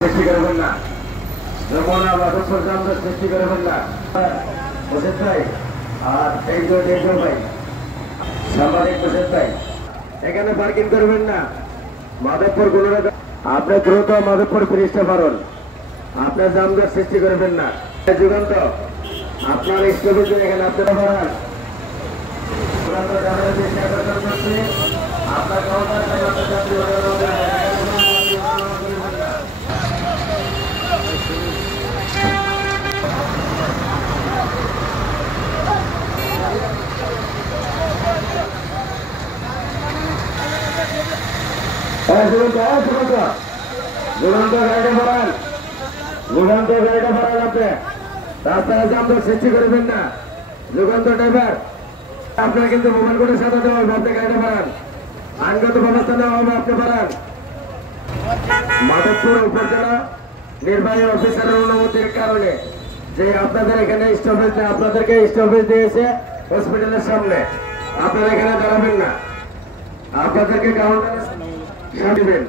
সৃষ্টি করবেন না, যমুনা মাধবপুর গ্রামে সৃষ্টি করবেন না। বসে ভাই আর ভাই সাংবাদিক বসে ভাই, এখানে পার্কিং করবেন না। মাধবপুর গুণরা আপনি দ্রুত মাধবপুর ব্রিজটা পারুন, আপনার জামদার সৃষ্টি করবেন না। যুগান্ত আপনার স্টপেজে এখানে আপনারা বাড়ান, আপনার রাস্তায় জামদার সৃষ্টি করবেন না। যুগান্ত ড্রাইভার, আপনার কিন্তু মোবাইল করে সাথে দেওয়া হবে, আপনি গাড়িটা বাড়ান, আইনগত ব্যবস্থা নেওয়া হবে, আপনি বাড়ান। মাধবপুর উপজেলা নির্বাহী অফিসারের অনুমতির কারণে যে আপনাদের এখানে স্টপেজ, আপনাদেরকে স্টপেজ দিয়েছে হসপিটালের সামনে, আপনারা এখানে দাঁড়াবেন না, আপনাদেরকে কাউন্টারে সামনেবেন।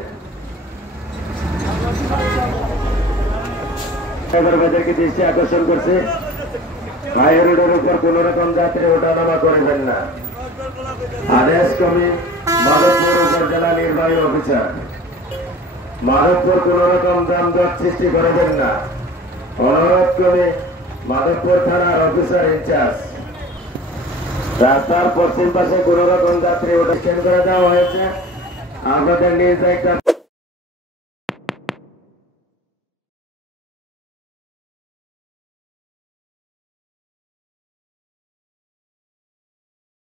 ড্রাইভারদেরকে দৃষ্টি আকর্ষণ করছে, হাই রোডের উপর কোন রকম যাত্রী ওঠানামা করবেন না। আদেশ কমি মাধবপুর উপজেলা নির্বাহী অফিসার, মাধবপুর কোন রকম যানজট সৃষ্টি করবেন না। অনুরোধ করে মাধবপুর থানার অফিসার ইনচার্জ, রাস্তার পশ্চিম পাশে কোন রকম যাত্রী ওঠা করে দেওয়া হয়েছে, আপনাদের নিজ দায়িত্ব।